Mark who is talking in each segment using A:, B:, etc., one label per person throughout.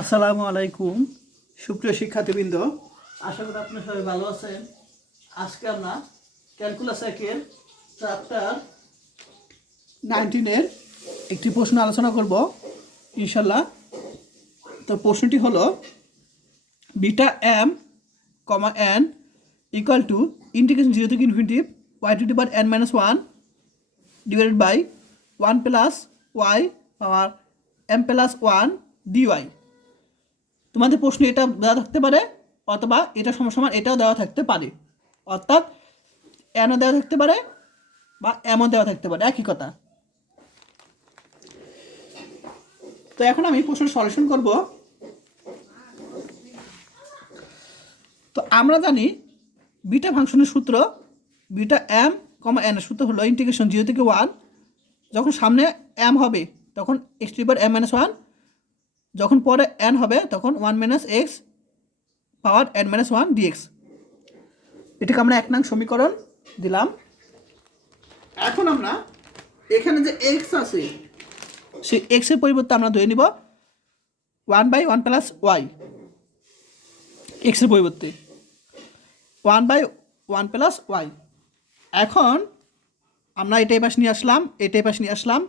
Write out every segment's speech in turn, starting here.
A: আসসালামু আলাইকুম। সুপ্রিয় শিক্ষার্থীবৃন্দ, আশা করি আপনারা সবাই ভালো আছেন। আজকে আমরা ক্যালকুলাস একের চ্যাপ্টার নাইনটিনের একটি প্রশ্ন আলোচনা করব ইনশাল্লাহ তো প্রশ্নটি হলো, beta M, comma N equal to integration zero থেকে infinitive Y to the power N minus one divided by one plus Y power M plus one dy তোমাদের প্রশ্ন এটা দেওয়া থাকতে পারে, অথবা এটা সমান এটাও দেওয়া থাকতে পারে। অর্থাৎ এনও দেওয়া থাকতে পারে বা এমও দেওয়া থাকতে পারে, একই কথা। তো এখন আমি প্রশ্নের সলিউশন করব। তো আমরা জানি বিটা ফাংশনের সূত্র বিটা এম কমা এন সূত্র হলো ইন্টিগ্রেশন জিরো থেকে ওয়ান যখন সামনে এম হবে, তখন X to M minus one যখন পরে এন হবে, তখন one minus X power N minus one dx এটাকে আমরা এক নং সমীকরণ দিলাম। এখন আমরা এখানে যে এক্স আছে, সেই এক্সের পরিবর্তে আমরা ধরে নিব one by one plus Y এক্সের পরিবর্তে। One by one plus Y এখন আমরা এটাই পাশে নিয়ে আসলাম, এটাই পাশে নিয়ে আসলাম,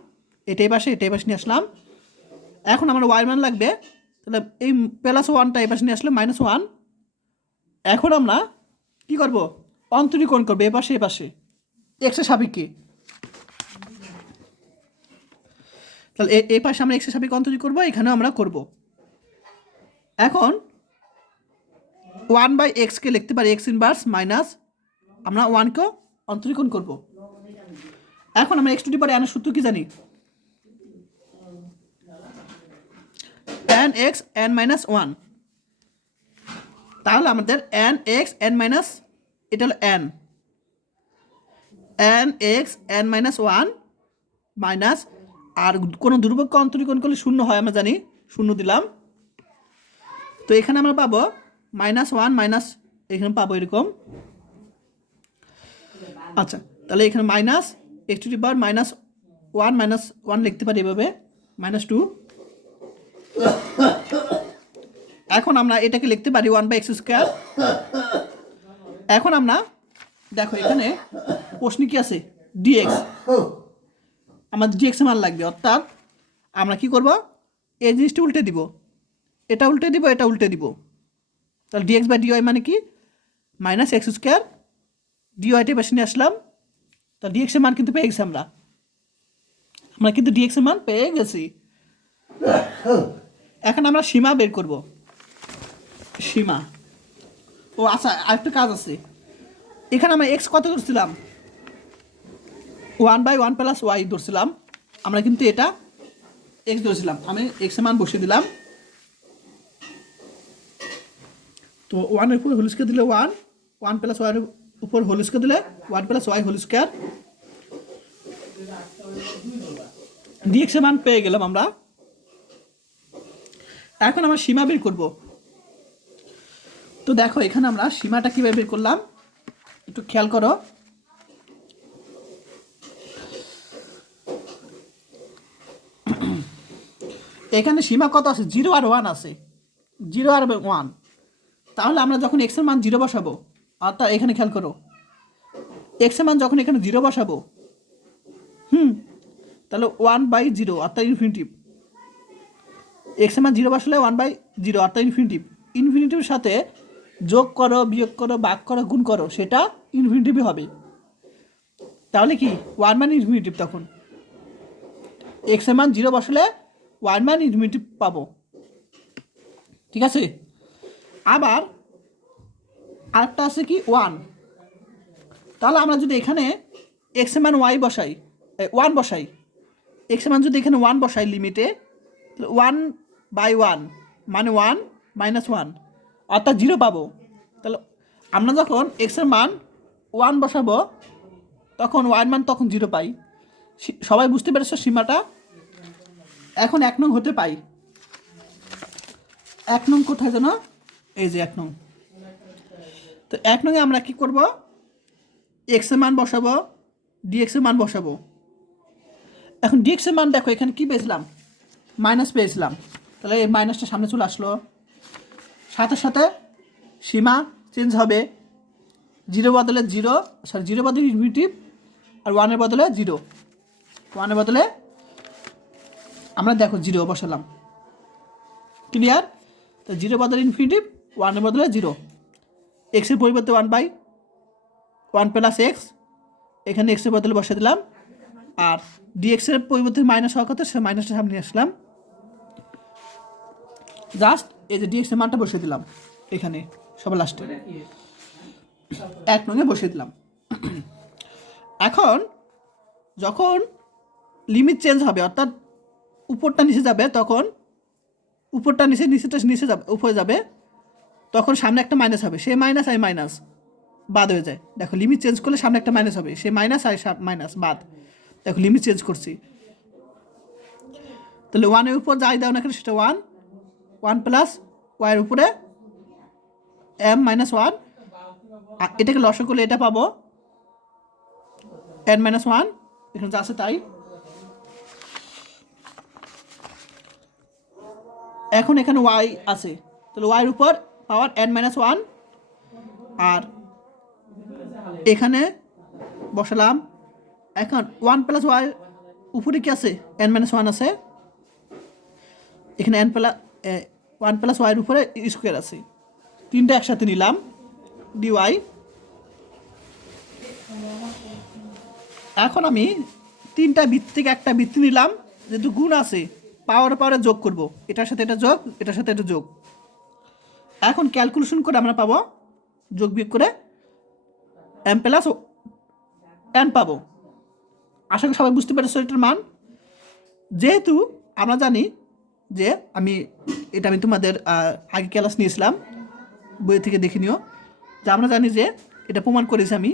A: এটাই পাশে এটাই পাশে নিয়ে আসলাম। এখন আমার ওয়াই মান লাগবে, তাহলে এই প্লাস ওয়ানটা এই পাশে নিয়ে আসলে মাইনাস ওয়ান এখন আমরা কি করব? অন্তরীকরণ করব, এ পাশে এ পাশে। এক্সের সাপেক্ষে তাহলে এ- পাশে আমরা এক্সের সাপেক্ষে অন্তরী করব, এখানেও আমরা করব। এখন ওয়ান বাই এক্সকে লিখতে পারি এক্স ইনভার্স মাইনাস আমরা ওয়ানকেও অন্তরীকরণ করব। এখন আমরা এক্স টু ডি পারে সূত্র কি জানি? N X N minus one তাহলে আমাদের এন এক্স এন মাইনাস এটা হলো N N X N minus one minus আর কোনো দুর্ভোগ্য অন্তরীকরণ করলে শূন্য হয়, আমরা জানি, শূন্য দিলাম। তো এখানে আমরা পাবো মাইনাস ওয়ান মাইনাস এখানে পাবো এরকম। আচ্ছা তাহলে এখানে minus X to the power minus one minus one লিখতে পারি এভাবে মাইনাস টু এখন আমরা এটাকে লিখতে পারি ওয়ান বাই এক্স স্কোয়ার এখন আমরা, দেখো এখানে প্রশ্ন কি আছে? ডিএক্স আমাদের ডিএক্স মান লাগবে, অর্থাৎ আমরা কি করব? এই জিনিসটা উল্টে দিব। এটা উল্টে দিব, এটা উল্টে দিব। তাহলে ডিএক্স বাই ডিওয়াই মানে কি? মাইনাস এক্স স্কোয়ার ডিওয়াইটা বেশি নিয়ে আসলাম। তা ডিএক্সের মান কিন্তু পেয়ে গেছি আমরা। আমরা কিন্তু ডিএক্সের মান পেয়ে গেছি। এখন আমরা সীমা বের করব। সীমা। ও আচ্ছা আরেকটা কাজ আছে। এখানে আমরা এক্স কত ধরছিলাম? One by one plus Y ধরছিলাম। আমরা কিন্তু এটা এক্স ধরছিলাম। আমি এক্স মান বসিয়ে দিলাম। তো ওয়ানের উপর হোল স্কোয়ার দিলে ওয়ান ওয়ান প্লাস ওয়ার উপর হোল স্কোয়ার দিলে one plus Y whole square dx মান পেয়ে গেলাম আমরা। এখন আমরা সীমা বের করব। তো দেখো, এখানে আমরা সীমাটা কীভাবে বের করলাম? একটু খেয়াল করো। এখানে সীমা কত আছে? জিরো আর ওয়ান আছে। জিরো আর ওয়ান। তাহলে আমরা যখন এক্সের মান জিরো বসাবো, অর্থাৎ এখানে খেয়াল করো এক্সের মান যখন এখানে জিরো বসাবো, হুম, তাহলে ওয়ান বাই জিরো, অর্থাৎ ইনফিনিটিভ এক্স মান জিরো বসালে ওয়ান বাই জিরো অর্থাৎ ইনফিনিটিভ ইনফিনিটিভের সাথে যোগ করো, বিয়োগ করো বাক করো, গুণ করো, সেটা ইনফিনিটিভই হবে। তাহলে কি? ওয়ান মান ইনফিনিটিভ তখন। এক্স মান জিরো বসালে ওয়ান মান ইনফিনিটিভ পাবো। ঠিক আছে? আবার আরেকটা আছে কি? ওয়ান তাহলে আমরা যদি এখানে এক্স মান ওয়াই বসাই ওয়ান বসাই। এক্স মান যদি এখানে ওয়ান বসাই লিমিটে ওয়ান বাই ওয়ান মানে ওয়ান মাইনাস ওয়ান অর্থাৎ জিরো পাবো। তাহলে আমরা যখন এক্সের মান ওয়ান বসাবো, তখন ওয়ান মান তখন জিরো পাই। সবাই বুঝতে পেরেছ সীমাটা? এখন এক নং হতে পাই। এক নং কোথায় যেন? এই যে এক নং। তো এক নংয়ে আমরা কি করব? এক্সের মান বসাবো ডিএক্সের মান বসাবো। এখন ডিএক্সের মান দেখো, এখানে কি পেয়েছিলাম? মাইনাস পেয়েছিলাম। তাহলে এই মাইনাসটা সামনে চলে আসলো। সাথে সাথে সীমা চেঞ্জ হবে জিরো বদলে জিরো সরি জিরো বদলে ইনফিনিটিভ আর ওয়ানের বদলে জিরো ওয়ানের বদলে আমরা দেখো জিরো বসালাম। ক্লিয়ার তো জিরো বদলে ইনফিনিটিভ ওয়ানের বদলে জিরো এক্সের পরিবর্তে one by one plus X এখানে এক্সের বদলে বসে দিলাম। আর ডিএক্সের পরিবর্তে মাইনাস হওয়ার কথা সে মাইনাসটা সামনে আসলাম। জাস্ট এই যে ডিএক্সের মানটা বসিয়ে দিলাম, এখানে সবার লাস্টে এক নঙে বসিয়ে দিলাম। এখন যখন লিমিট চেঞ্জ হবে, অর্থাৎ উপরটা নিচে যাবে, তখন উপরটা নিচে নিচেটা নিচে যাবে, উপরে যাবে, তখন সামনে একটা মাইনাস হবে, সে মাইনাস আর মাইনাস বাদ হয়ে যায়। দেখো লিমিট চেঞ্জ করলে সামনে একটা মাইনাস হবে, সে মাইনাস আর মাইনাস বাদ। দেখো লিমিট চেঞ্জ করছি। তাহলে ওয়ানের উপর যাই দাও না সেটা ওয়ান ওয়ান প্লাস ওয়াইয়ের উপরে এম মাইনাস ওয়ান এটাকে লসক করলে এটা পাবো এন মাইনাস ওয়ান এখানে যা আছে তাই। এখন এখানে ওয়াই আছে। তাহলে ওয়াইয়ের উপর পাওয়ার এন মাইনাস ওয়ান আর এখানে বসালাম। এখন ওয়ান প্লাস ওয়াই উপরে কি আছে? এন মাইনাস ওয়ান আছে। এখানে এন প্লাস ওয়ান প্লাস ওয়াইয়ের উপরে স্কোয়ার আছে। তিনটা একসাথে নিলাম। ডিওয়াই। এখন আমি তিনটা ভিত্তিক একটা ভিত্তি নিলাম, যেহেতু গুণ আছে পাওয়ার পাওয়ারে যোগ করব। এটার সাথে এটা যোগ, এটার সাথে এটা যোগ। এখন ক্যালকুলেশন করে আমরা পাবো, যোগ বিয়োগ করে এম প্লাস এন পাবো। আশা করি সবাই বুঝতে পেরেছ এটার মান। যেহেতু আমরা জানি যে আমি এটা আমি তোমাদের আগে ক্লাস নিয়েছিলাম। বই থেকে দেখে নিও। যে আমরা জানি যে এটা প্রমাণ করেছি আমি।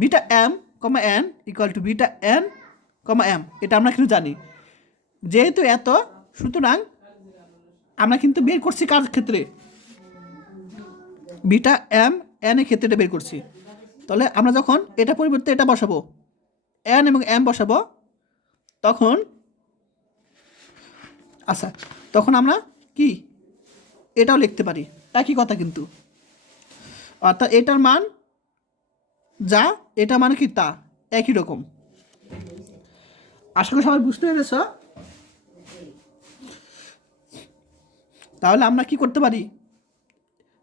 A: Beta M, comma N equal to beta N, comma M. এটা আমরা কিন্তু জানি। যেহেতু এত, সুতরাং আমরা কিন্তু বের করছি কার ক্ষেত্রে? বিটা এম, এন এর ক্ষেত্রে এটা বের করছি। তাহলে আমরা যখন এটা পরিবর্তে এটা বসাবো, এন এবং এম বসাবো, তখন আচ্ছা তখন আমরা কি? এটাও লিখতে পারি। একই কথা কিন্তু। অর্থাৎ এটার মান যা এটা মানে কি তা, একই রকম। আশা করি সবাই বুঝতে পেরেছ? তাহলে আমরা কি করতে পারি?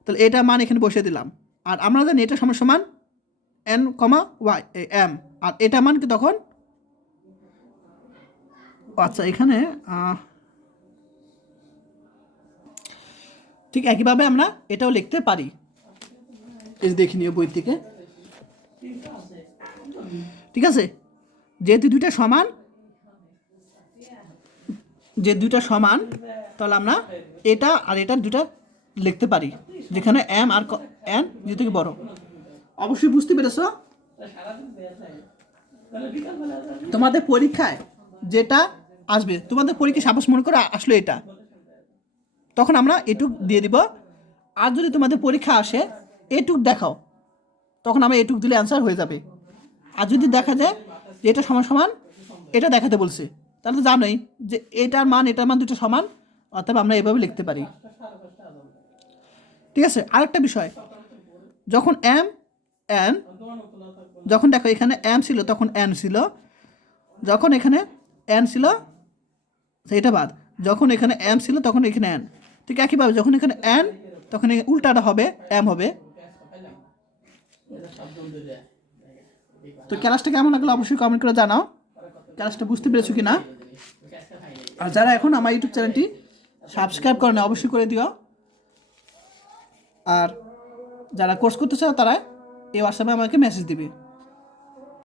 A: তাহলে এটা মান এখানে বসিয়ে দিলাম। আর আমরা জানি এটা সমান সমান এন কমা ওয়াই এম আর এটা মান কি তখন? আচ্ছা এখানে ঠিক একইভাবে আমরা এটাও লিখতে পারি। দেখে নিও বই থেকে ঠিক আছে? যেহেতু দুইটা সমান, যে দুইটা সমান, তাহলে আমরা এটা আর এটা দুটা লিখতে পারি, যেখানে এম আর এন যে থেকে বড়। অবশ্যই বুঝতে পেরেছ? তোমাদের পরীক্ষায় যেটা আসবে, তোমাদের পরীক্ষা সাপোজ মনে করো আসলো এটা। তখন আমরা এটুক দিয়ে দিব। আর যদি তোমাদের পরীক্ষা আসে, এটুক দেখাও। তখন আমরা এটুক দিলে অ্যান্সার হয়ে যাবে। আর যদি দেখা যায় যে এটা সমান সমান, এটা দেখাতে বলছে, তাহলে তো জানোই যে এটার মান এটার মান দুটো সমান অর্থাৎ আমরা এভাবে লিখতে পারি। ঠিক আছে? আরেকটা বিষয়, যখন এম এন যখন দেখো এখানে এম ছিল, তখন এন ছিল। যখন এখানে এন ছিল সেইটা বাদ। যখন এখানে এম ছিল, তখন এখানে এন ঠিক একইভাবে যখন এখানে এন তখন উল্টাটা হবে এম হবে। তো ক্লাসটা কেমন লাগল অবশ্যই কমেন্ট করে জানাও। ক্লাসটা বুঝতে পেরেছ কি না আর যারা এখন আমার ইউটিউব চ্যানেলটি সাবস্ক্রাইব করে না অবশ্যই করে দিও। আর যারা কোর্স করতে চাও তারা এই হোয়াটসঅ্যাপে আমাকে মেসেজ দিবে।